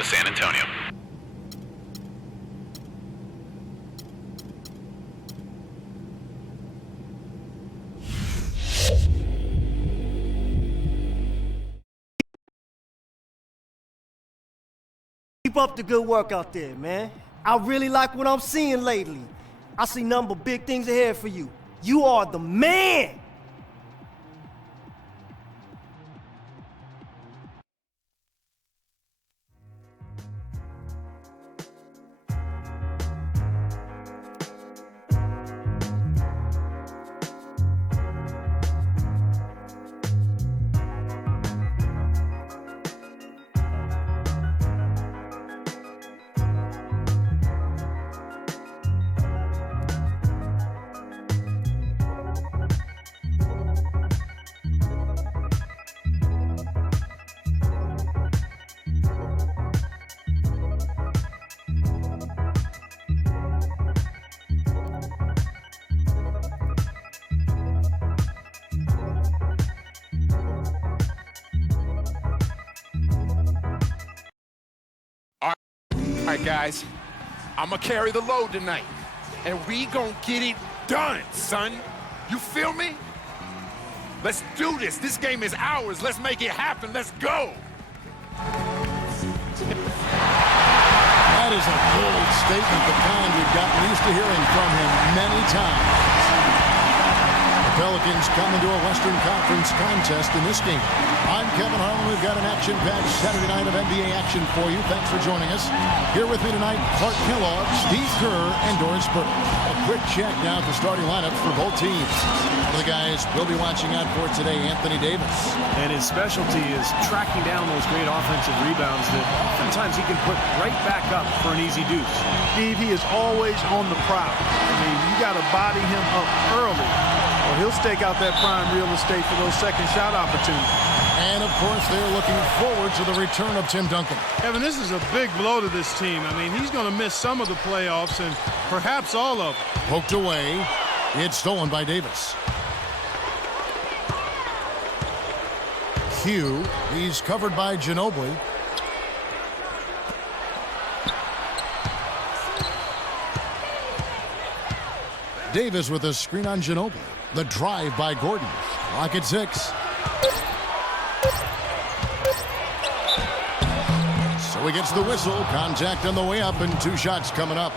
to San Antonio. Keep up the good work out there, man. I really like what I'm seeing lately. I see nothing but big things ahead for you. You are the man! All right, guys, I'm gonna carry the load tonight, and we gonna get it done, son. You feel me? Let's do this. This game is ours. Let's make it happen. Let's go. That is a bold statement, the kind we've gotten used to hearing from him many times. The Pelicans come into a Western Conference contest in this game. I'm Kevin Harlan. We've got an action-packed Saturday night of NBA action for you. Thanks for joining us. Here with me tonight, Clark Kellogg, Steve Kerr, and Doris Burke. A quick check now at the starting lineups for both teams. One of the guys we'll be watching out for today, Anthony Davis. And his specialty is tracking down those great offensive rebounds that oftentimes he can put right back up for an easy deuce. Steve, he is always on the prowl. I mean, you got to body him up early, or he'll stake out that prime real estate for those second shot opportunities. And, of course, they're looking forward to the return of Tim Duncan. Evan, this is a big blow to this team. I mean, he's going to miss some of the playoffs and perhaps all of them. Poked away. It's stolen by Davis. Hugh, he's covered by Ginobili. Davis with a screen on Ginobili. The drive by Gordon. Clock at 6. So he gets the whistle. Contact on the way up and 2 shots coming up.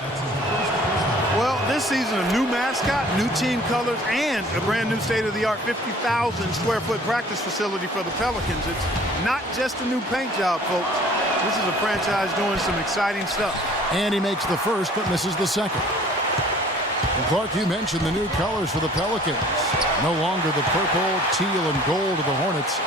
Well, this season, a new mascot, new team colors, and a brand new state-of-the-art 50,000 square foot practice facility for the Pelicans. It's not just a new paint job, folks. This is a franchise doing some exciting stuff. And he makes the first but misses the second. And Clark, you mentioned the new colors for the Pelicans. No longer the purple, teal, and gold of the Hornets,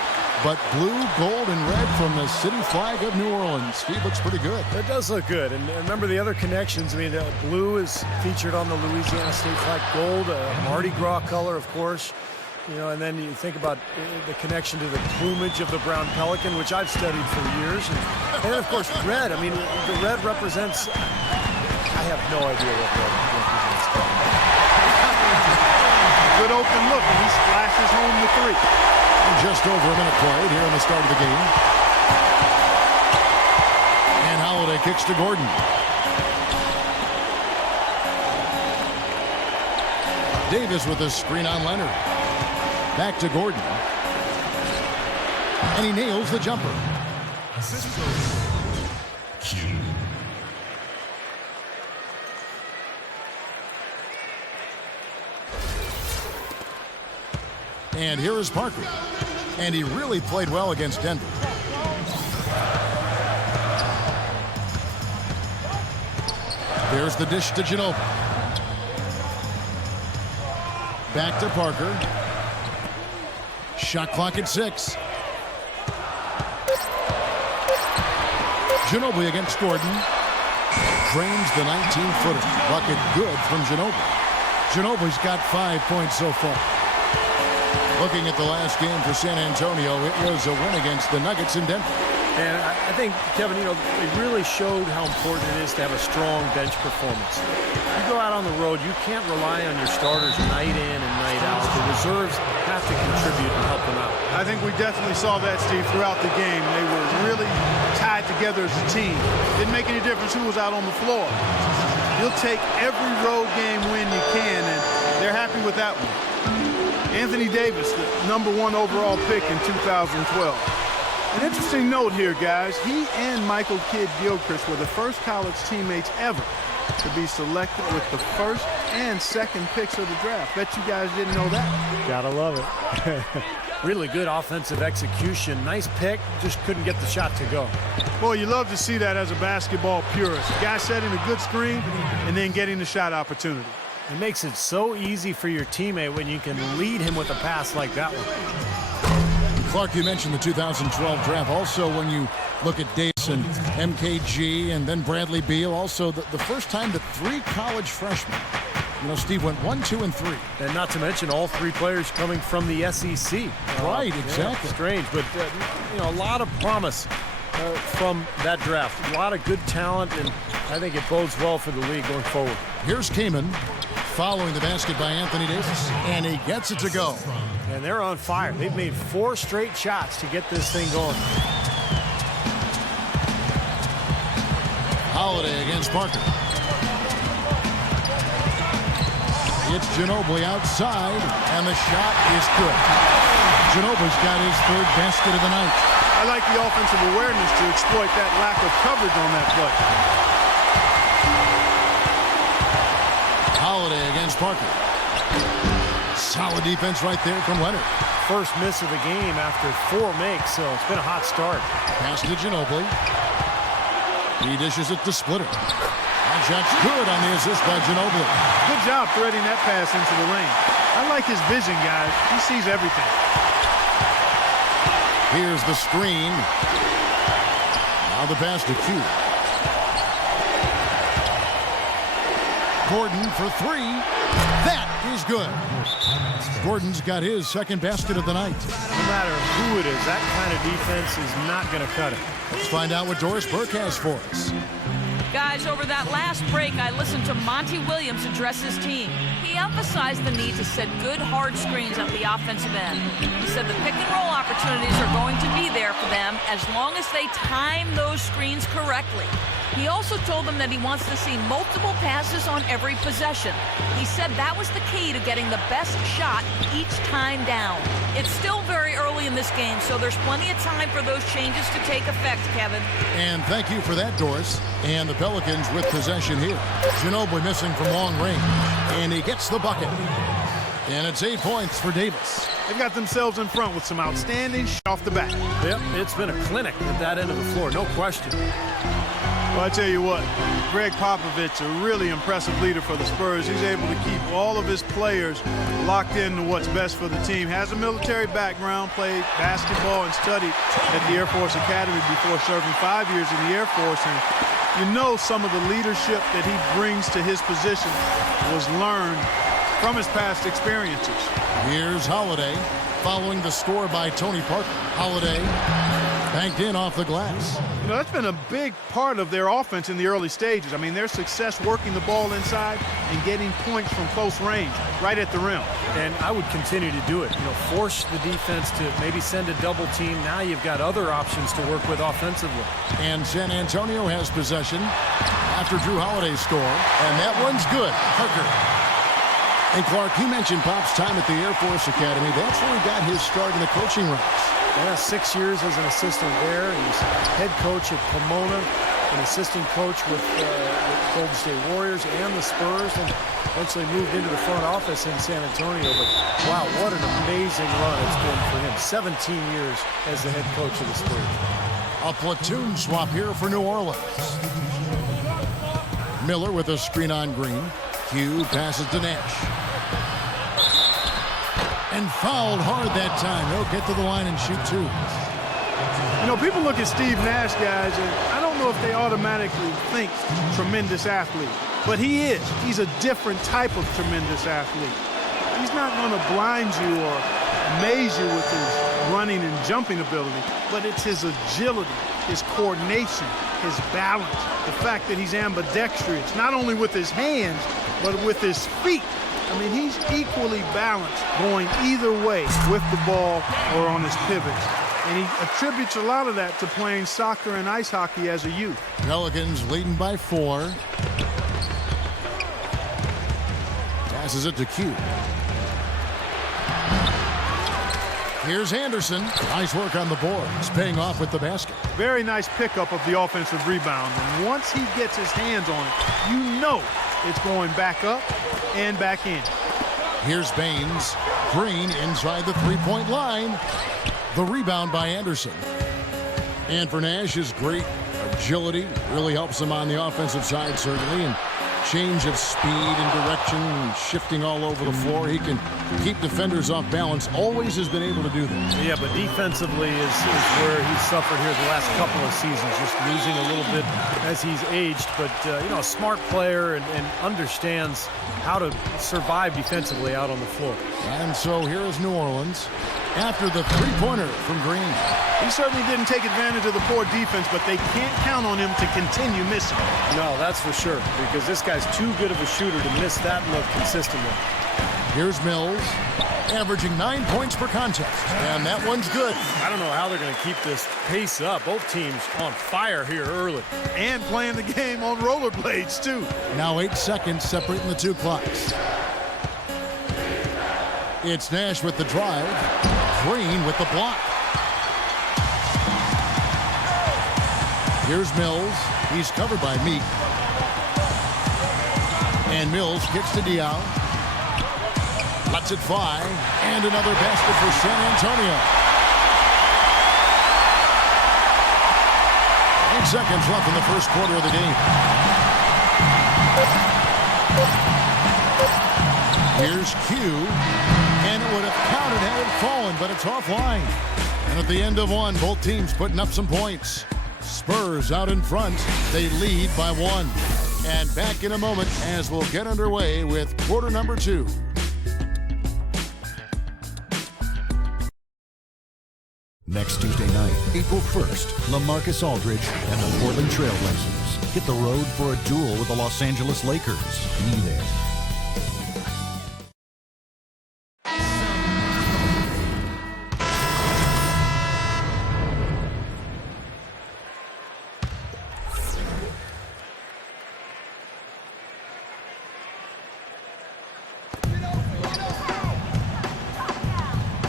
but blue, gold, and red from the city flag of New Orleans. Steve, looks pretty good. It does look good. And remember the other connections. I mean, blue is featured on the Louisiana state flag. Gold, Mardi Gras color, of course. You know, and then you think about the connection to the plumage of the brown pelican, which I've studied for years. And then, of course, red. I mean, the red represents... I have no idea what red represents. Good open look, and he splashes home the 3. Just over a minute played here in the start of the game. And Holiday kicks to Gordon. Davis with a screen on Leonard. Back to Gordon. And he nails the jumper. And here is Parker. And he really played well against Denver. There's the dish to Ginobili. Back to Parker. Shot clock at 6. Ginobili against Gordon. Drains the 19-footer. Bucket good from Ginobili. Ginobili's got 5 points so far. Looking at the last game for San Antonio, it was a win against the Nuggets in Denver. And I think, Kevin, it really showed how important it is to have a strong bench performance. You go out on the road, you can't rely on your starters night in and night out. The reserves have to contribute and help them out. I think we definitely saw that, Steve, throughout the game. They were really tied together as a team. Didn't make any difference who was out on the floor. You'll take every road game win you can, and they're happy with that one. Anthony Davis, the #1 overall pick in 2012. An interesting note here, guys. He and Michael Kidd-Gilchrist were the first college teammates ever to be selected with the first and second picks of the draft. Bet you guys didn't know that. Gotta love it. Really good offensive execution. Nice pick, just couldn't get the shot to go. Boy, you love to see that as a basketball purist. A guy setting a good screen and then getting the shot opportunity. It makes it so easy for your teammate when you can lead him with a pass like that one. Clark, you mentioned the 2012 draft. Also, when you look at Davis and MKG and then Bradley Beal, also the first time that 3 college freshmen, Steve, went 1, 2, and 3. And not to mention all 3 players coming from the SEC. Right, exactly. Yeah, strange, but, a lot of promise from that draft. A lot of good talent, and I think it bodes well for the league going forward. Here's Kaman following the basket by Anthony Davis, and he gets it to go. And they're on fire. They've made 4 straight shots to get this thing going. Holiday against Parker. It's Ginobili outside, and the shot is good. Ginobili's got his 3rd basket of the night. I like the offensive awareness to exploit that lack of coverage on that play. Holiday against Parker. Solid defense right there from Leonard. First miss of the game after 4 makes, so it's been a hot start. Pass to Ginobili. He dishes it to Splitter. That shot's good on the assist by Ginobili. Good job threading that pass into the lane. I like his vision, guys. He sees everything. Here's the screen. Now the pass to Q. Gordon for 3. That is good. Gordon's got his 2nd basket of the night. No matter who it is, that kind of defense is not going to cut it. Let's find out what Doris Burke has for us. Guys, over that last break, I listened to Monty Williams address his team. He emphasized the need to set good, hard screens at the offensive end. He said the pick-and-roll opportunities are going to be there for them as long as they time those screens correctly. He also told them that he wants to see multiple passes on every possession. He said that was the key to getting the best shot each time down. It's still very early in this game, so there's plenty of time for those changes to take effect, Kevin. And thank you for that, Doris. And the Pelicans with possession here. Ginobili missing from long range. And he gets the bucket. And it's 8 points for Davis. They've got themselves in front with some outstanding off the bat. Yep, it's been a clinic at that end of the floor, no question. Well, I tell you what, Greg Popovich, a really impressive leader for the Spurs. He's able to keep all of his players locked into what's best for the team. Has a military background, played basketball and studied at the Air Force Academy before serving 5 years in the Air Force. And you know some of the leadership that he brings to his position was learned from his past experiences. Here's Holiday following the score by Tony Parker. Holiday banked in off the glass. You know, that's been a big part of their offense in the early stages. I mean, their success working the ball inside and getting points from close range, right at the rim. And I would continue to do it. Force the defense to maybe send a double team. Now you've got other options to work with offensively. And San Antonio has possession after Drew Holiday's score. And that one's good. Parker. And Clark, you mentioned Pop's time at the Air Force Academy. That's where he got his start in the coaching ranks. Yeah, 6 years as an assistant there. He's head coach at Pomona, an assistant coach with Golden State Warriors and the Spurs, and eventually moved into the front office in San Antonio. But wow, what an amazing run it's been for him. 17 years as the head coach of the Spurs. A platoon swap here for New Orleans. Miller with a screen on Green. Hugh passes to Nash. And fouled hard that time. He'll get to the line and shoot 2. You know, people look at Steve Nash, guys, and I don't know if they automatically think tremendous athlete, but he is. He's a different type of tremendous athlete. He's not going to blind you or amaze you with his running and jumping ability, but it's his agility, his coordination, his balance, the fact that he's ambidextrous, not only with his hands, but with his feet. I mean, he's equally balanced going either way with the ball or on his pivots. And he attributes a lot of that to playing soccer and ice hockey as a youth. Pelicans leading by 4. Passes it to Q. Here's Anderson. Nice work on the boards, paying off with the basket. Very nice pickup of the offensive rebound. And once he gets his hands on it, you know it's going back up and back in. Here's Baines. Green inside the three-point line. The rebound by Anderson. And for Nash, his great agility really helps him on the offensive side, certainly. And change of speed and direction, shifting all over the floor. He can keep defenders off balance. Always has been able to do that. Yeah, but defensively is where he's suffered here the last couple of seasons, just losing a little bit as he's aged. But, you know, a smart player and understands how to survive defensively out on the floor. And so here is New Orleans after the three-pointer from Green. He certainly didn't take advantage of the poor defense, but they can't count on him to continue missing. No, that's for sure, because this guy's too good of a shooter to miss that look consistently. Here's Mills, averaging 9 points per contest, and that one's good. I don't know how they're going to keep this pace up. Both teams on fire here early. And playing the game on rollerblades, too. Now 8 seconds separating the two clocks. It's Nash with the drive. Green with the block. Here's Mills. He's covered by Meek. And Mills kicks to Diaw. Lets it fly. And another basket for San Antonio. 8 seconds left in the first quarter of the game. Here's Q. And it would have counted had it fallen, but it's offline. And at the end of one, both teams putting up some points. Spurs out in front. They lead by 1. And back in a moment as we'll get underway with quarter number 2. Next Tuesday night, April 1st, LaMarcus Aldridge and the Portland Trail Blazers hit the road for a duel with the Los Angeles Lakers. Be there.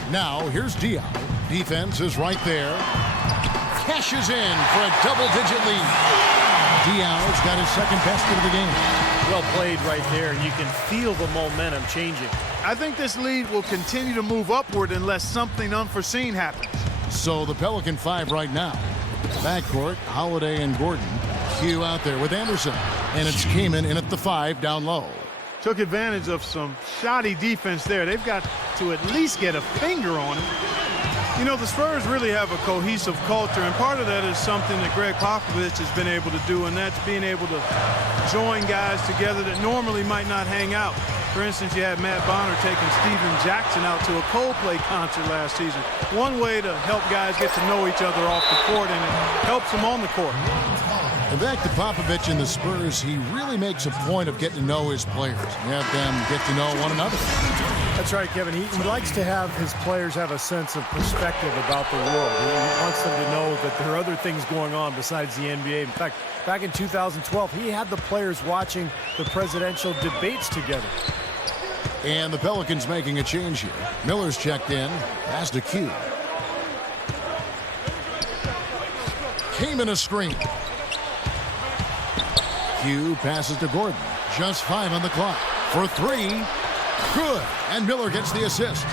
Now, here's Diaw. Defense is right there. Cashes in for a double-digit lead. Diaw's got his second basket of the game. Well played right there. You can feel the momentum changing. I think this lead will continue to move upward unless something unforeseen happens. So the Pelican 5 right now. Backcourt, Holiday and Gordon. Q out there with Anderson. And it's Kaman in at the 5 down low. Took advantage of some shoddy defense there. They've got to at least get a finger on it. You know, the Spurs really have a cohesive culture, and part of that is something that Greg Popovich has been able to do, and that's being able to join guys together that normally might not hang out. For instance, you had Matt Bonner taking Steven Jackson out to a Coldplay concert last season. One way to help guys get to know each other off the court, and it helps them on the court. And back to Popovich and the Spurs, he really makes a point of getting to know his players. Have them get to know one another. That's right, Kevin. He likes to have his players have a sense of perspective about the world. He wants them to know that there are other things going on besides the NBA. In fact, back in 2012, he had the players watching the presidential debates together. And the Pelicans making a change here. Miller's checked in. Pass to Q. Kaman a screen. Q passes to Gordon. Just 5 on the clock. For 3. Good. And Miller gets the assist.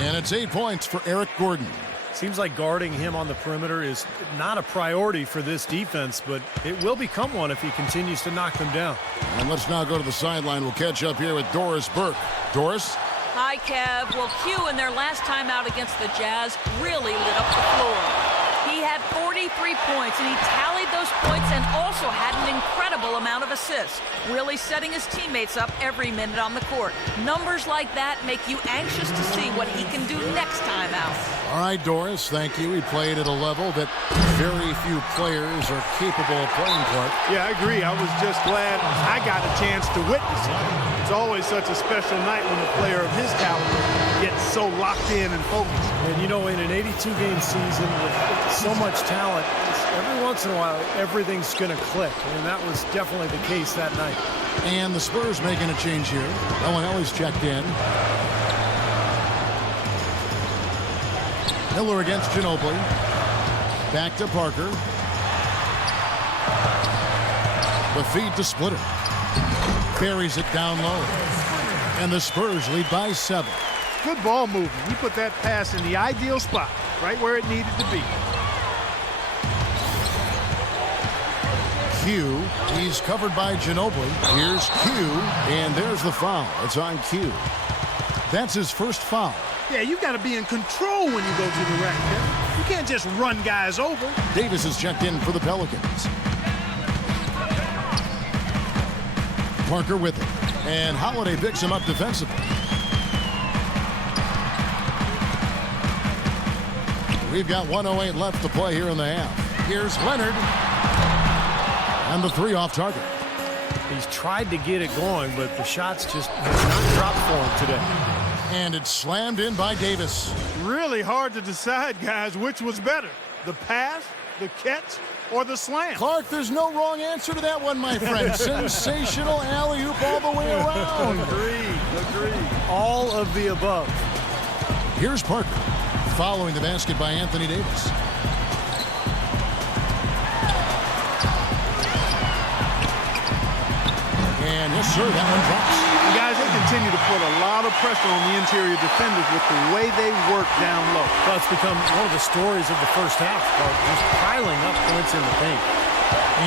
And it's 8 points for Eric Gordon. Seems like guarding him on the perimeter is not a priority for this defense, but it will become one if he continues to knock them down. And let's now go to the sideline. We'll catch up here with Doris Burke. Doris? Hi, Kev. Well, Q in their last time out against the Jazz really lit up the floor. He had 43 points, and he tallied those points and also had an an incredible amount of assists, really setting his teammates up every minute on the court. Numbers like that make you anxious to see what he can do next time out. All right, Doris, thank you. He played at a level that very few players are capable of playing for. Yeah, I agree. I was just glad I got a chance to witness it. It's always such a special night when a player of his caliber gets so locked in and focused. And you know, in an 82-game season with so much talent, every once in a while, everything's going to click. And that was definitely the case that night. And the Spurs making a change here. Owen Ellis checked in. Miller against Ginobili. Back to Parker. The feed to Splitter. Buries it down low. And the Spurs lead by 7. Good ball movement. He put that pass in the ideal spot, right where it needed to be. Q, he's covered by Ginobili. Here's Q, and there's the foul. It's on Q. That's his first foul. Yeah, you got to be in control when you go to the rack, man. You can't just run guys over. Davis is checked in for the Pelicans. Parker with it. And Holiday picks him up defensively. We've got 1:08 left to play here in the half. Here's Leonard. And the 3 off target. He's tried to get it going, but the shots just have not dropped for him today. And it's slammed in by Davis. Really hard to decide, guys, which was better. The pass, the catch, or the slam. Clark, there's no wrong answer to that one, my friend. Sensational alley-oop all the way around. Agreed. All of the above. Here's Parker. Following the basket by Anthony Davis. And yes, sir, that one drops. And guys, they continue to put a lot of pressure on the interior defenders with the way they work down low. Well, it's become one of the stories of the first half, just piling up points in the paint.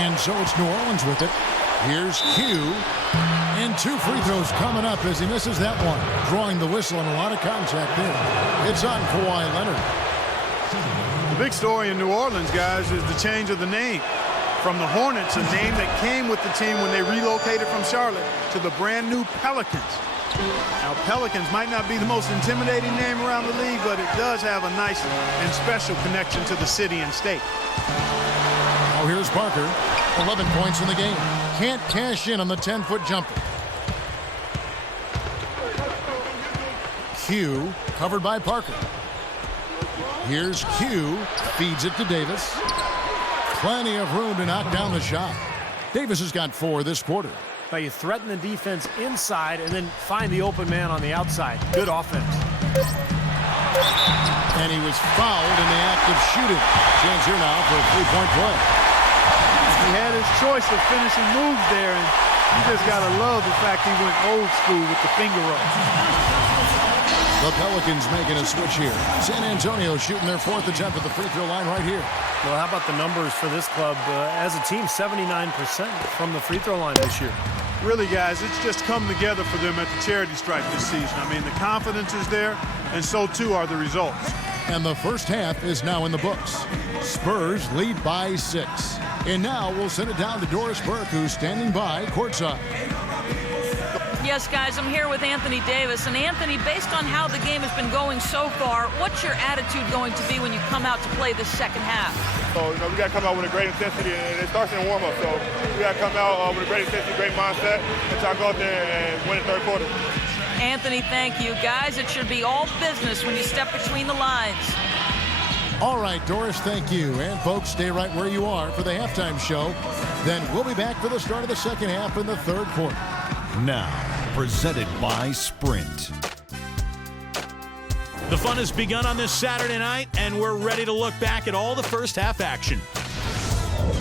And so it's New Orleans with it. Here's Q. And 2 free throws coming up as he misses that one. Drawing the whistle and a lot of contact there. It's on Kawhi Leonard. The big story in New Orleans, guys, is the change of the name. From the Hornets, a name that came with the team when they relocated from Charlotte, to the brand new Pelicans. Now, Pelicans might not be the most intimidating name around the league, but it does have a nice and special connection to the city and state. Now here's Parker. 11 points in the game. Can't cash in on the 10-foot jumper. Q, covered by Parker. Here's Q, feeds it to Davis. Plenty of room to knock down the shot. Davis has got 4 this quarter. But you threaten the defense inside and then find the open man on the outside. Good offense. And he was fouled in the act of shooting. Chance here now for a 3-point play. He had his choice of finishing moves there, and you just got to love the fact he went old school with the finger roll. The Pelicans making a switch here. San Antonio shooting their 4th attempt at the free throw line right here. Well, how about the numbers for this club? As a team, 79% from the free throw line this year. Really, guys, it's just come together for them at the charity stripe this season. I mean, the confidence is there, and so too are the results. And the first half is now in the books. Spurs lead by 6. And now we'll send it down to Doris Burke, who's standing by courtside. Yes, guys, I'm here with Anthony Davis. And Anthony, based on how the game has been going so far, what's your attitude going to be when you come out to play this second half? So, we got to come out with a great intensity, and it starts in warm-up. So we got to come out with a great intensity, great mindset, and try to go out there and win the third quarter. Anthony, thank you. Guys, it should be all business when you step between the lines. All right, Doris, thank you. And folks, stay right where you are for the halftime show. Then we'll be back for the start of the second half in the third quarter. Now, presented by Sprint. The fun has begun on this Saturday night, and we're ready to look back at all the first half action.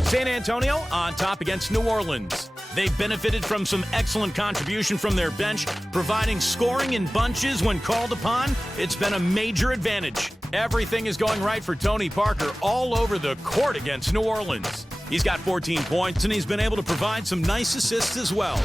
San Antonio on top against New Orleans. They've benefited from some excellent contribution from their bench, providing scoring in bunches when called upon. It's been a major advantage. Everything is going right for Tony Parker all over the court against New Orleans. He's got 14 points, and he's been able to provide some nice assists as well.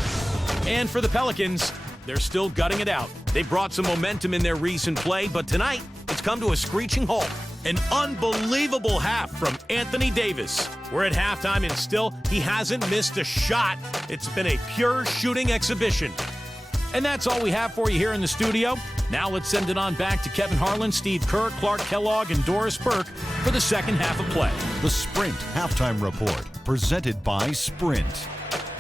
And for the Pelicans, they're still gutting it out. They brought some momentum in their recent play, but tonight it's come to a screeching halt. An unbelievable half from Anthony Davis. We're at halftime and still he hasn't missed a shot. It's been a pure shooting exhibition. And that's all we have for you here in the studio. Now let's send it on back to Kevin Harlan, Steve Kerr, Clark Kellogg, and Doris Burke for the second half of play. The Sprint Halftime Report, presented by Sprint.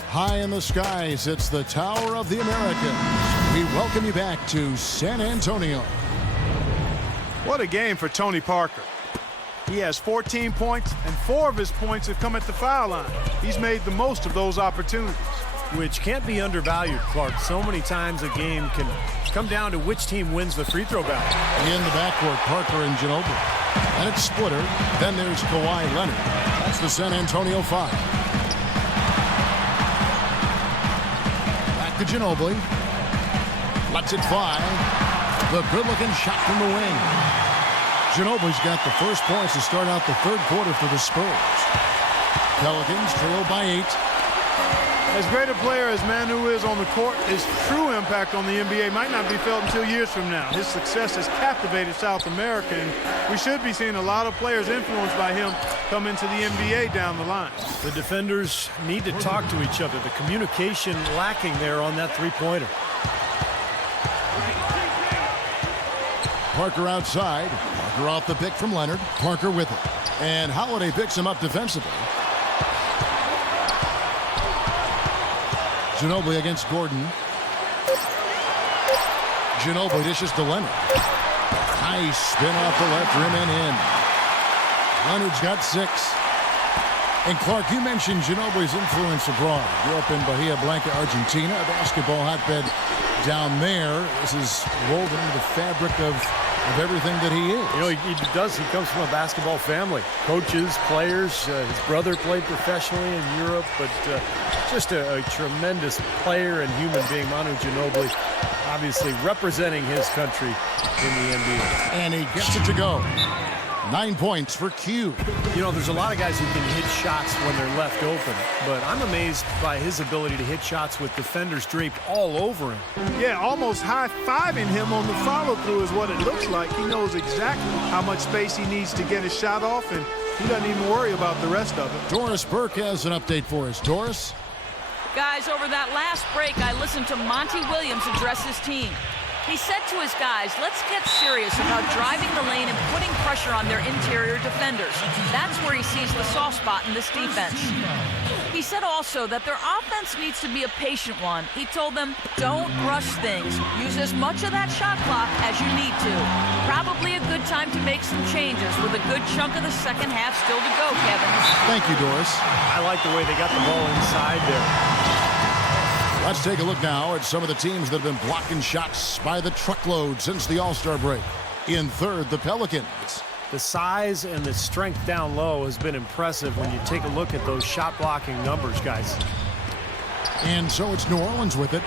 High in the skies, it's the Tower of the Americans. We welcome you back to San Antonio. What a game for Tony Parker. He has 14 points, and 4 of his points have come at the foul line. He's made the most of those opportunities. Which can't be undervalued, Clark. So many times a game can come down to which team wins the free throw battle. In the backcourt, Parker and Ginobili. And it's Splitter. Then there's Kawhi Leonard. That's the San Antonio 5. Back to Ginobili. Lets it fly. The good-looking shot from the wing. Ginobili's got the first points to start out the third quarter for the Spurs. Pelicans trail by 8. As great a player as Manu is on the court, his true impact on the NBA might not be felt until years from now. His success has captivated South America, and we should be seeing a lot of players influenced by him come into the NBA down the line. The defenders need to talk to each other. The communication lacking there on that three-pointer. Parker outside. Parker off the pick from Leonard. Parker with it. And Holiday picks him up defensively. Ginobili against Gordon. Ginobili dishes to Leonard. Nice spin off the left rim and in. Leonard's got 6. And Clark, you mentioned Ginobili's influence abroad. Grew up in Bahia Blanca, Argentina, a basketball hotbed down there. This is rolled into the fabric of everything that he is. You know, he does. He comes from a basketball family. Coaches, players. His brother played professionally in Europe, but just a tremendous player and human being, Manu Ginobili, obviously representing his country in the NBA. And he gets it to go. 9 points for Q. You know, there's a lot of guys who can hit shots when they're left open, but I'm amazed by his ability to hit shots with defenders draped all over him. Yeah, almost high-fiving him on the follow-through is what it looks like. He knows exactly how much space he needs to get his shot off, and he doesn't even worry about the rest of it. Doris Burke has an update for us. Doris? Guys, over that last break, I listened to Monty Williams address his team. He said to his guys, let's get serious about driving the lane and putting pressure on their interior defenders. That's where he sees the soft spot in this defense. He said also that their offense needs to be a patient one. He told them, don't rush things. Use as much of that shot clock as you need to. Probably a good time to make some changes with a good chunk of the second half still to go, Kevin. Thank you, Doris. I like the way they got the ball inside there. Let's take a look now at some of the teams that have been blocking shots by the truckload since the All-Star break. In third, the Pelicans. The size and the strength down low has been impressive when you take a look at those shot blocking numbers, guys. And so it's New Orleans with it.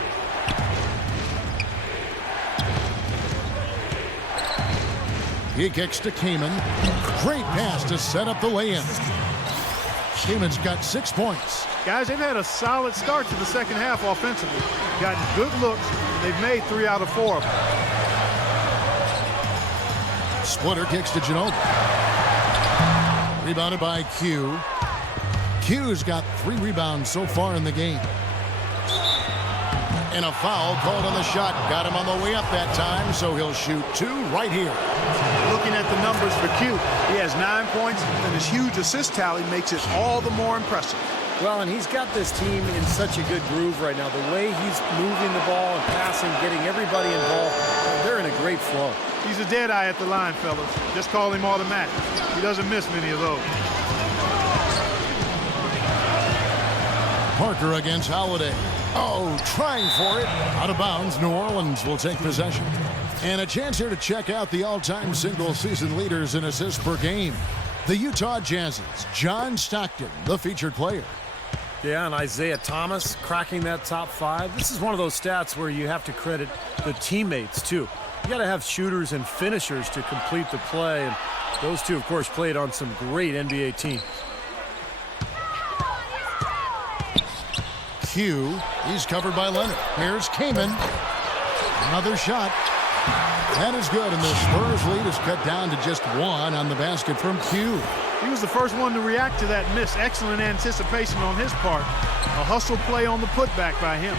He kicks to Kaman. Great pass to set up the lay-in. Kaman's got 6 points. Guys, they've had a solid start to the second half offensively. Gotten good looks, and they've made 3 out of 4 of them. Splitter kicks to Ginobili. Rebounded by Q. Q's got 3 rebounds so far in the game. And a foul called on the shot. Got him on the way up that time, so he'll shoot 2 right here. Looking at the numbers for Q, he has 9 points, and his huge assist tally makes it all the more impressive. Well, and he's got this team in such a good groove right now. The way he's moving the ball and passing, getting everybody involved, they're in a great flow. He's a dead eye at the line, fellas. Just call him automatic. He doesn't miss many of those. Parker against Holiday. Oh, trying for it. Out of bounds, New Orleans will take possession. And a chance here to check out the all-time single-season leaders in assists per game. The Utah Jazz's John Stockton, the featured player. Yeah, and Isaiah Thomas cracking that top 5. This is one of those stats where you have to credit the teammates, too. You got to have shooters and finishers to complete the play, and those two, of course, played on some great NBA teams. Q, he's covered by Leonard. Here's Kaman. Another shot. That is good, and the Spurs lead is cut down to just 1 on the basket from Q. He was the first one to react to that miss. Excellent anticipation on his part. A hustle play on the putback by him.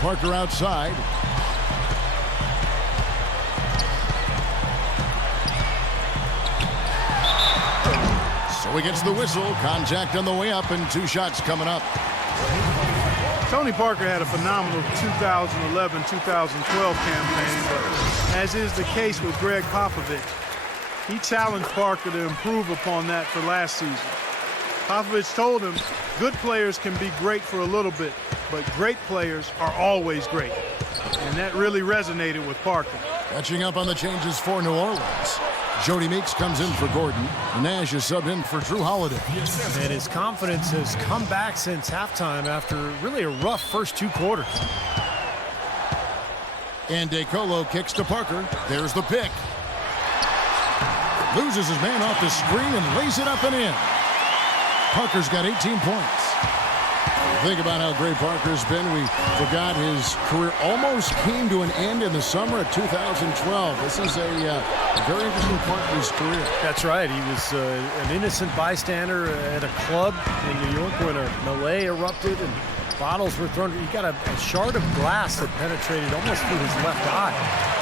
Parker outside. So he gets the whistle. Contact on the way up, and 2 shots coming up. Tony Parker had a phenomenal 2011-2012 campaign, but as is the case with Greg Popovich, he challenged Parker to improve upon that for last season. Popovich told him, good players can be great for a little bit, but great players are always great. And that really resonated with Parker. Catching up on the changes for New Orleans. Jody Meeks comes in for Gordon. Nash is subbed in for Drew Holiday. And his confidence has come back since halftime after really a rough first 2 quarters. And DeColo kicks to Parker. There's the pick. Loses his man off the screen and lays it up and in. Parker's got 18 points. Think about how great Parker's been. We forgot his career almost came to an end in the summer of 2012. This is a very interesting part of his career. That's right. He was an innocent bystander at a club in New York when a melee erupted and bottles were thrown. He got a shard of glass that penetrated almost through his left eye.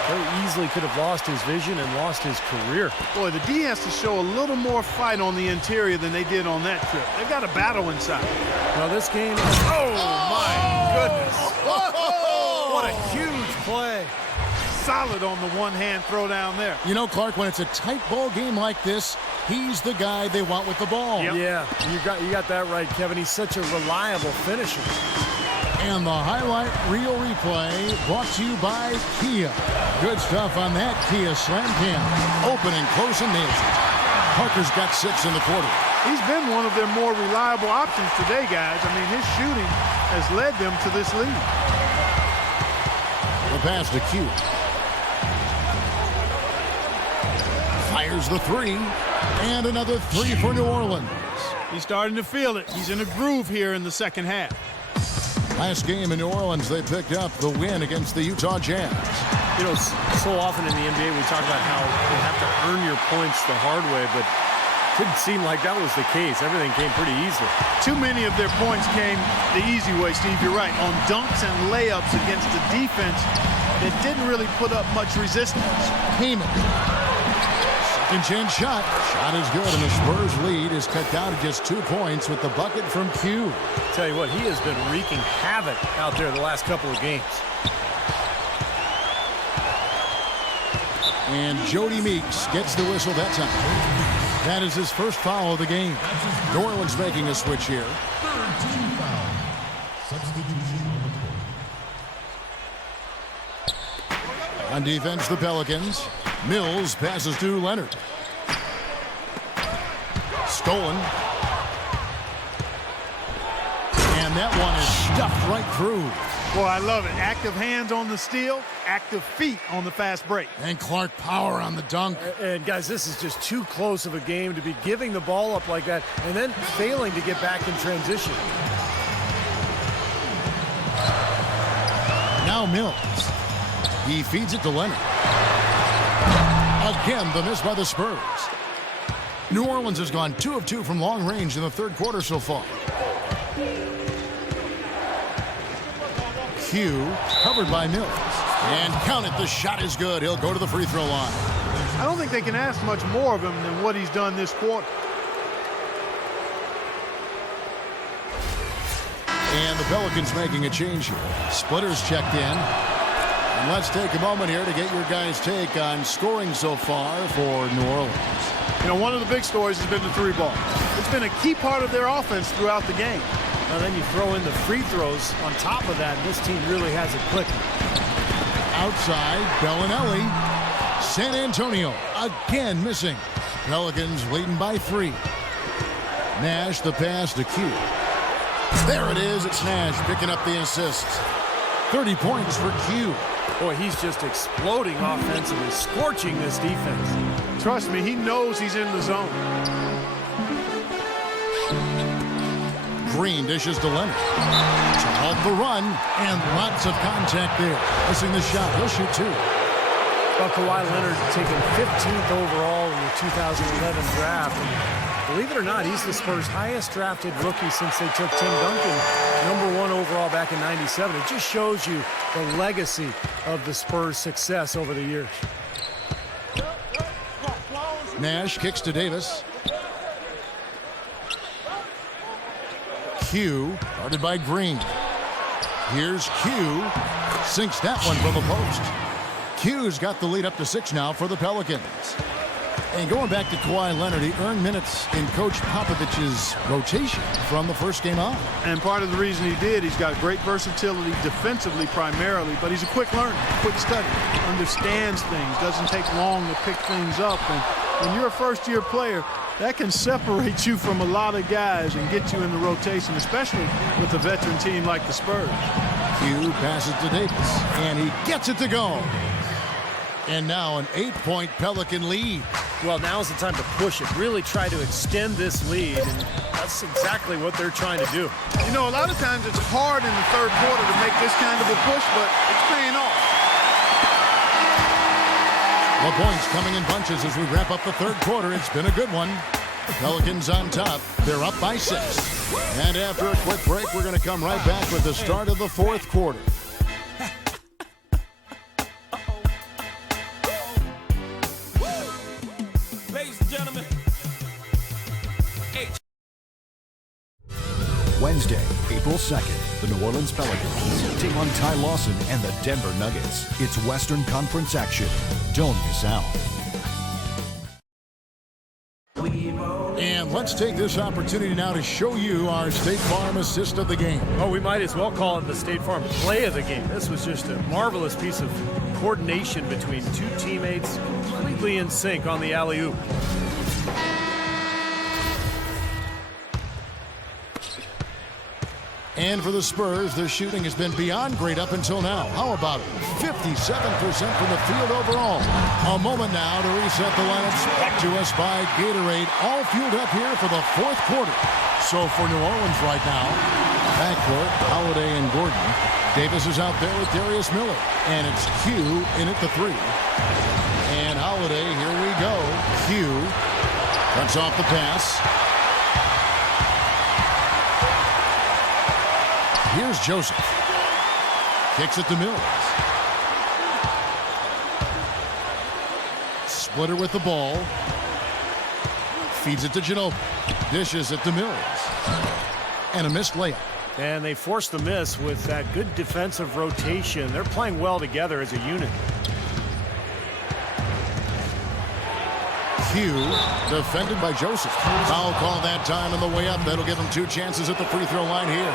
Very easily could have lost his vision and lost his career. Boy, the D has to show a little more fight on the interior than they did on that trip. They've got a battle inside. Well, this game... Oh, my goodness. What a huge play. Solid on the one-hand throw down there. You know, Clark, when it's a tight ball game like this, he's the guy they want with the ball. Yep. Yeah, you got that right, Kevin. He's such a reliable finisher. And the highlight reel replay brought to you by Kia. Good stuff on that Kia slam cam. Open and close and nails it. Parker's got 6 in the quarter. He's been one of their more reliable options today, guys. I mean, his shooting has led them to this lead. The pass to Q. Fires the 3. And another 3 for New Orleans. He's starting to feel it. He's in a groove here in the second half. Last game in New Orleans, they picked up the win against the Utah Jazz. You know, so often in the NBA we talk about how you have to earn your points the hard way, but it didn't seem like that was the case. Everything came pretty easily. Too many of their points came the easy way, Steve. You're right. On dunks and layups against a defense that didn't really put up much resistance. Heyman. Second chance shot. Shot is good, and the Spurs lead is cut down to just 2 points with the bucket from Q. Tell you what, he has been wreaking havoc out there the last couple of games. And Jody Meeks gets the whistle that time. That is his first foul of the game. New Orleans making a switch here. On defense, the Pelicans. Mills passes to Leonard. Stolen. And that one is stuffed right through. Boy, I love it. Active hands on the steal, active feet on the fast break. And Clark power on the dunk. And guys, this is just too close of a game to be giving the ball up like that and then failing to get back in transition. Now Mills. He feeds it to Leonard. Again, the miss by the Spurs. New Orleans has gone 2 of 2 from long range in the third quarter so far. Q covered by Mills. And count it, the shot is good. He'll go to the free throw line. I don't think they can ask much more of him than what he's done this quarter. And the Pelicans making a change here. Splitters checked in. And let's take a moment here to get your guys' take on scoring so far for New Orleans. You know, one of the big stories has been the 3-ball. It's been a key part of their offense throughout the game. And then you throw in the free throws on top of that, and this team really has it clicking. Outside, Bellinelli. San Antonio again missing. Pelicans leading by 3. Nash the pass to Q. There it is. It's Nash picking up the assist. 30 points for Q. Boy, he's just exploding offensively, scorching this defense. Trust me, he knows he's in the zone. Green dishes to Leonard. To halt the run, and lots of contact there. Missing the shot. He'll shoot 2. Well, Kawhi Leonard taken 15th overall in the 2011 draft. And believe it or not, he's the Spurs' highest drafted rookie since they took Tim Duncan #1 overall back in '97. It just shows you the legacy of the Spurs' success over the years. Nash kicks to Davis. Q, guarded by Green. Here's Q. Sinks that one from the post. Q's got the lead up to 6 now for the Pelicans. And going back to Kawhi Leonard, he earned minutes in Coach Popovich's rotation from the first game on. And part of the reason he did, he's got great versatility defensively primarily, but he's a quick learner, quick study, understands things, doesn't take long to pick things up. And when you're a first-year player, that can separate you from a lot of guys and get you in the rotation, especially with a veteran team like the Spurs. Q passes to Davis, and he gets it to go. And now an 8-point Pelican lead. Well, now's the time to push it, really try to extend this lead, and that's exactly what they're trying to do. You know, a lot of times it's hard in the third quarter to make this kind of a push, but it's paying off. The points coming in bunches as we wrap up the third quarter. It's been a good one. The Pelicans on top. They're up by 6. And after a quick break, we're going to come right back with the start of the fourth quarter. Ladies and gentlemen. Wednesday, April 2nd, the New Orleans Pelicans take on Ty Lawson and the Denver Nuggets. It's Western Conference action. Don't miss out. And let's take this opportunity now to show you our State Farm assist of the game. Oh, we might as well call it the State Farm play of the game. This was just a marvelous piece of coordination between 2 teammates, completely in sync on the alley-oop. And for the Spurs, their shooting has been beyond great up until now. How about it? 57% from the field overall. A moment now to reset the lineups. Brought to us by Gatorade. All fueled up here for the fourth quarter. So for New Orleans right now, backcourt, Holiday and Gordon. Davis is out there with Darius Miller. And it's Q in at the 3. And Holiday, here we go. Q cuts off the pass. Here's Joseph. Kicks it to Mills. Splitter with the ball. Feeds it to Ginobili. Dishes it to Mills. And a missed layup. And they forced the miss with that good defensive rotation. They're playing well together as a unit. Q defended by Joseph. Foul call that time on the way up. That'll give him 2 chances at the free throw line here.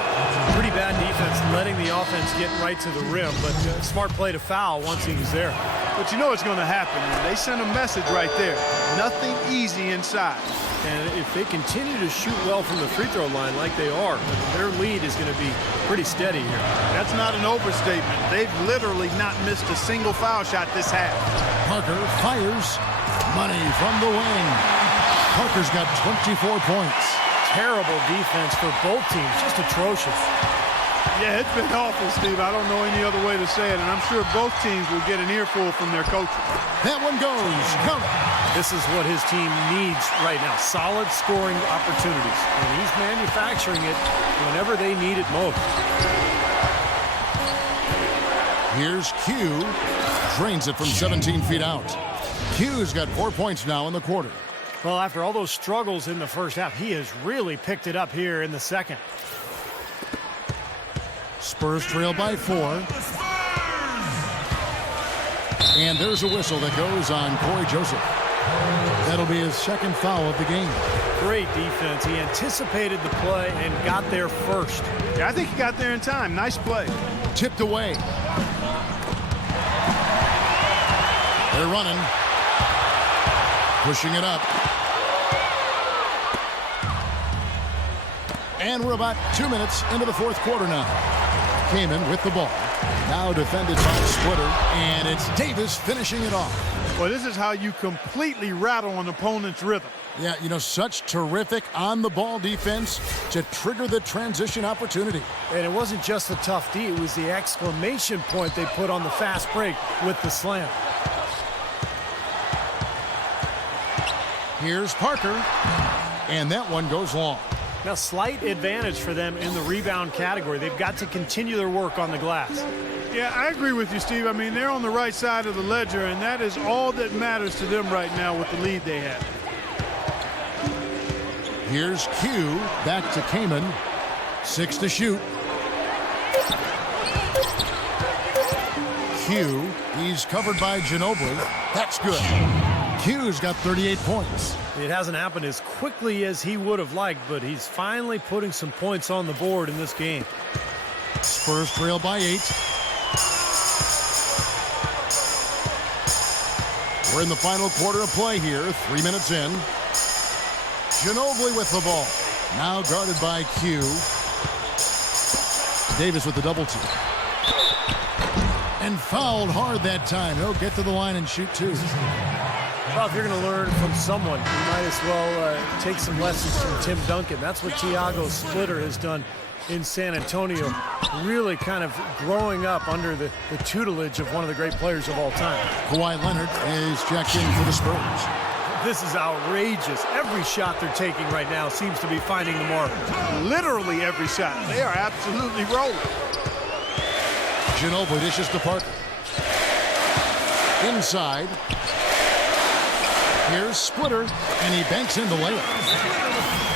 Pretty bad defense, letting the offense get right to the rim, but smart play to foul once he was there. But you know what's going to happen. They sent a message right there. Nothing easy inside. And if they continue to shoot well from the free throw line like they are, their lead is going to be pretty steady here. That's not an overstatement. They've literally not missed a single foul shot this half. Parker fires. Money from the wing. Parker's got 24 points. Terrible defense for both teams. Just atrocious. Yeah, it's been awful, Steve. I don't know any other way to say it, and I'm sure both teams will get an earful from their coaches. That one goes. Count it. This is what his team needs right now. Solid scoring opportunities. And he's manufacturing it whenever they need it most. Here's Q. Drains it from 17 feet out. Q's got 4 points now in the quarter. Well, after all those struggles in the first half, he has really picked it up here in the second. Spurs trail by 4. And there's a whistle that goes on Corey Joseph. That'll be his second foul of the game. Great defense. He anticipated the play and got there first. Yeah, I think he got there in time. Nice play. Tipped away. They're running. Pushing it up. And we're about 2 minutes into the fourth quarter now. Kaman with the ball. Now defended by Splitter. And it's Davis finishing it off. Well, this is how you completely rattle an opponent's rhythm. Yeah, you know, such terrific on-the-ball defense to trigger the transition opportunity. And it wasn't just the tough D, it was the exclamation point they put on the fast break with the slam. Here's Parker, and that one goes long. Now, slight advantage for them in the rebound category. They've got to continue their work on the glass. Yeah, I agree with you, Steve. I mean, they're on the right side of the ledger, and that is all that matters to them right now with the lead they have. Here's Q, back to Kaman. 6 to shoot. Q, he's covered by Ginobili. That's good. Q's got 38 points. It hasn't happened as quickly as he would have liked, but he's finally putting some points on the board in this game. Spurs trail by 8. We're in the final quarter of play here, 3 minutes in. Ginobili with the ball. Now guarded by Q. Davis with the double team. And fouled hard that time. He'll get to the line and shoot 2. Well, if you're going to learn from someone, you might as well take some lessons from Tim Duncan. That's what Thiago Splitter has done in San Antonio, really kind of growing up under the tutelage of one of the great players of all time. Kawhi Leonard is checked in for the Spurs. This is outrageous. Every shot they're taking right now seems to be finding the mark. Literally every shot. They are absolutely rolling. Ginobili dishes to Parker. Inside. Here's Splitter, and he banks in the layup.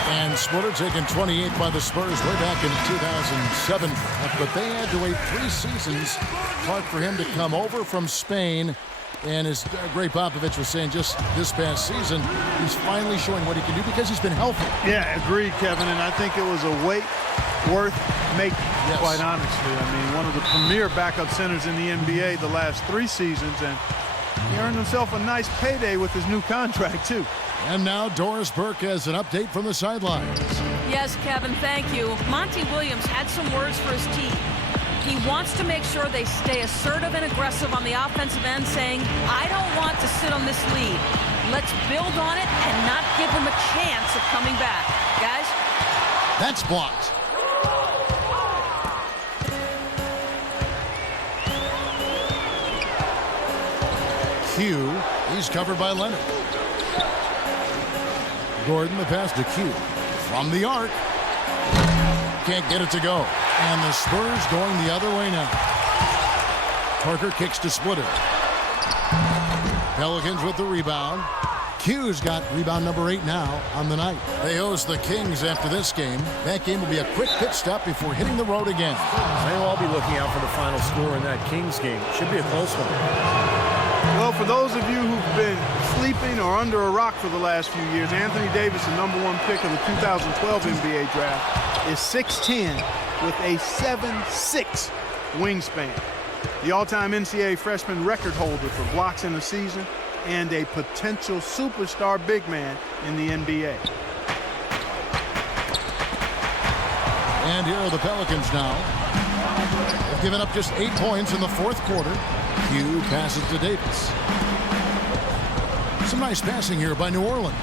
And Splitter taken 28 by the Spurs way back in 2007. But they had to wait 3 seasons, Clark, for him to come over from Spain. And as Greg Popovich was saying just this past season, he's finally showing what he can do because he's been healthy. Yeah, agreed, Kevin. And I think it was a wait worth making, yes, quite honestly. I mean, one of the premier backup centers in the NBA the last 3 seasons. And he earned himself a nice payday with his new contract, too. And now Doris Burke has an update from the sidelines. Yes, Kevin, thank you. Monty Williams had some words for his team. He wants to make sure they stay assertive and aggressive on the offensive end, saying, I don't want to sit on this lead. Let's build on it and not give him a chance of coming back. Guys? That's blocked. Q, he's covered by Leonard. Gordon, the pass to Q. From the arc. Can't get it to go. And the Spurs going the other way now. Parker kicks to Splitter. Pelicans with the rebound. Q's got rebound number 8 now on the night. They host the Kings after this game. That game will be a quick pit stop before hitting the road again. They'll all be looking out for the final score in that Kings game. Should be a close one. Well, for those of you who've been sleeping or under a rock for the last few years, Anthony Davis, the #1 pick of the 2012 NBA draft, is 6'10", with a 7'6" wingspan. The all-time NCAA freshman record holder for blocks in a season and a potential superstar big man in the NBA. And here are the Pelicans now. They've given up just 8 points in the 4th quarter. Q passes to Davis. Some nice passing here by New Orleans.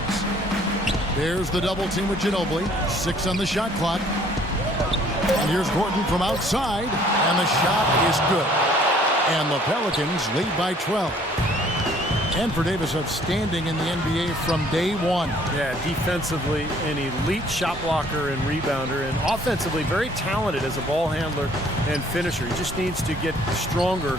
There's the double team with Ginobili. 6 on the shot clock. And here's Gordon from outside, and the shot is good. And the Pelicans lead by 12. And for Davis, outstanding in the NBA from day one. Yeah, defensively an elite shot blocker and rebounder, and offensively very talented as a ball handler and finisher. He just needs to get stronger,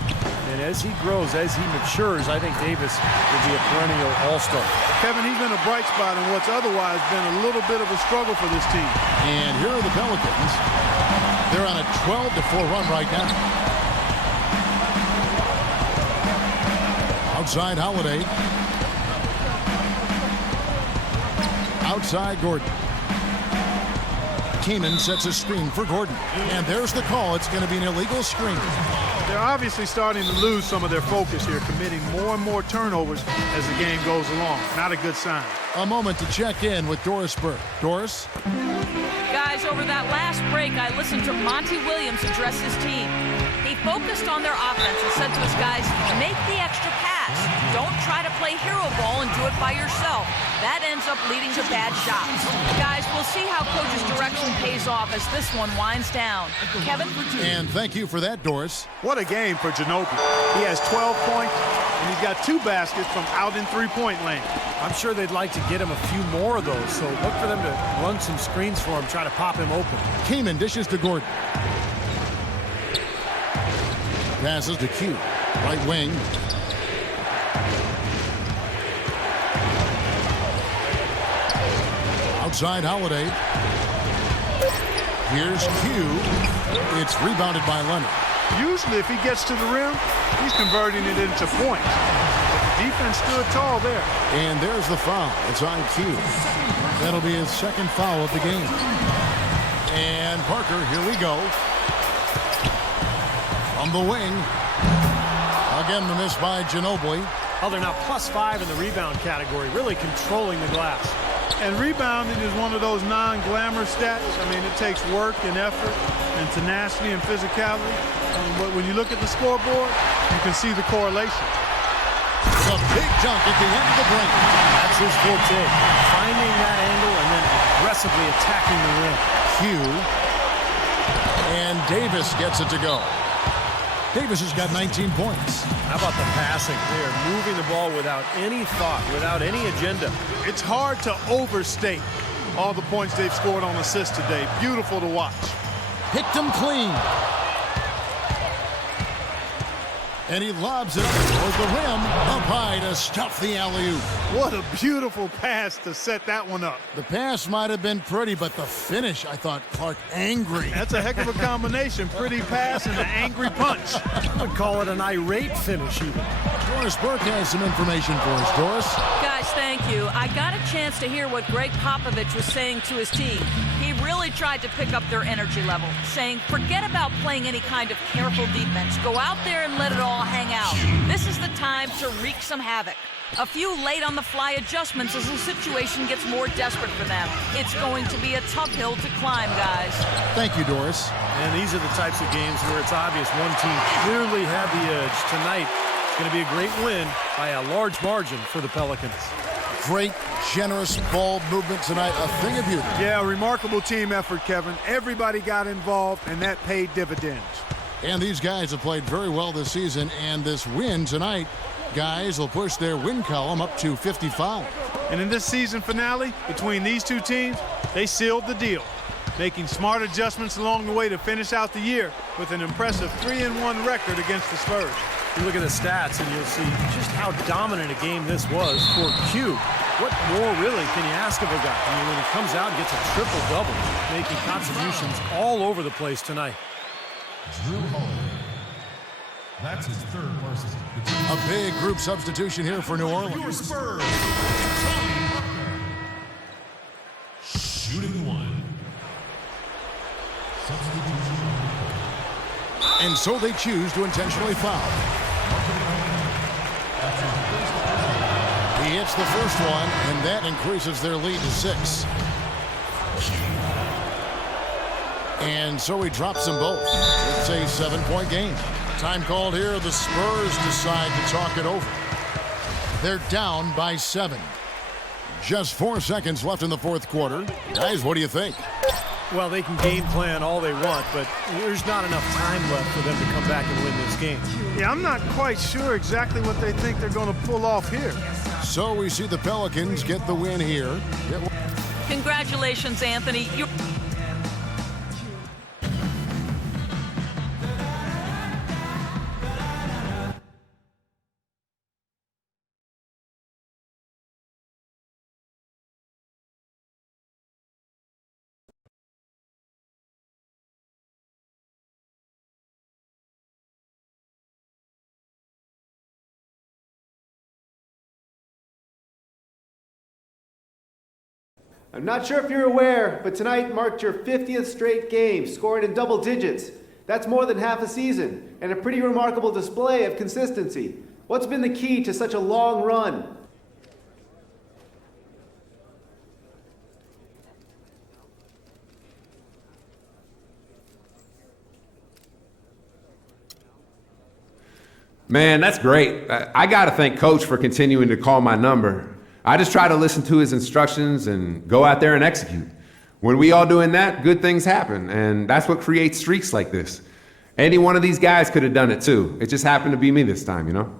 and as he grows, as he matures, I think Davis will be a perennial all-star. Kevin, he's been a bright spot in what's otherwise been a little bit of a struggle for this team. And here are the Pelicans. They're on a 12-4 run right now. Outside Holiday. Outside Gordon. Kaman sets a screen for Gordon. And there's the call. It's going to be an illegal screen. They're obviously starting to lose some of their focus here, committing more and more turnovers as the game goes along. Not a good sign. A moment to check in with Doris Burke. Doris? Guys, over that last break, I listened to Monty Williams address his team. He focused on their offense and said to his guys, make the extra pass. Don't try to play hero ball and do it by yourself. That ends up leading to bad shots. Guys, we'll see how coach's direction pays off as this one winds down. Kevin? And thank you for that, Doris. What a game for Ginobili. He has 12 points, and he's got 2 baskets from out in three-point land. I'm sure they'd like to get him a few more of those, so look for them to run some screens for him, try to pop him open. Kaman dishes to Gordon. Passes to Q. Right wing. Outside Holiday. Here's Q. It's rebounded by Leonard. Usually, if he gets to the rim, he's converting it into points. But the defense stood tall there. And there's the foul. It's on Q. That'll be his second foul of the game. And Parker, here we go. From the wing. Again, the miss by Ginobili. Oh, they're now +5 in the rebound category, really controlling the glass. And rebounding is one of those non-glamour stats. I mean, it takes work and effort and tenacity and physicality. But when you look at the scoreboard, you can see the correlation. A big dunk at the end of the break. That's his forte. Finding that angle and then aggressively attacking the rim. Q. And Davis gets it to go. Davis has got 19 points. How about the passing? They are moving the ball without any thought, without any agenda. It's hard to overstate all the points they've scored on assists today. Beautiful to watch. Picked him clean. And he lobs it toward the rim. Up high to stuff the alley-oop. What a beautiful pass to set that one up. The pass might have been pretty, but the finish, I thought, Clark, angry. That's a heck of a combination. Pretty pass and an angry punch. I would call it an irate finish even. Doris Burke has some information for us. Doris? Guys, thank you. I got a chance to hear what Greg Popovich was saying to his team. He really tried to pick up their energy level, saying, forget about playing any kind of careful defense. Go out there and let it all hang out. This is the time to wreak some havoc. A few late-on-the-fly adjustments as the situation gets more desperate for them. It's going to be a tough hill to climb, guys. Thank you, Doris. And these are the types of games where it's obvious one team clearly had the edge. Tonight, it's going to be a great win by a large margin for the Pelicans. Great, generous ball movement tonight. A thing of beauty. Yeah, remarkable team effort, Kevin. Everybody got involved, and that paid dividends. And these guys have played very well this season, and this win tonight, guys, will push their win column up to 55. And in this season finale, between these two teams, they sealed the deal, making smart adjustments along the way to finish out the year with an impressive 3-1 record against the Spurs. You look at the stats and you'll see just how dominant a game this was for Q. What more really can you ask of a guy? I mean, when he comes out and gets a triple-double, making contributions all over the place tonight. Drew Holiday. That's his third varsity. A big group substitution here for New Orleans. Your Spurs, Tony Parker. Shooting one. Substitution. And so they choose to intentionally foul. He hits the first one, and that increases their lead to 6. And so he drops them both. It's a 7-point game. Time called here. The Spurs decide to talk it over. They're down by 7. Just 4 seconds left in the fourth quarter. Guys, what do you think? Well, they can game plan all they want, but there's not enough time left for them to come back and win this game. Yeah, I'm not quite sure exactly what they think they're going to pull off here. So we see the Pelicans get the win here. Congratulations, Anthony. I'm not sure if you're aware, but tonight marked your 50th straight game, scoring in double digits. That's more than half a season, and a pretty remarkable display of consistency. What's been the key to such a long run? Man, that's great. I got to thank Coach for continuing to call my number. I just try to listen to his instructions and go out there and execute. When we all doing that, good things happen, and that's what creates streaks like this. Any one of these guys could have done it too. It just happened to be me this time, you know?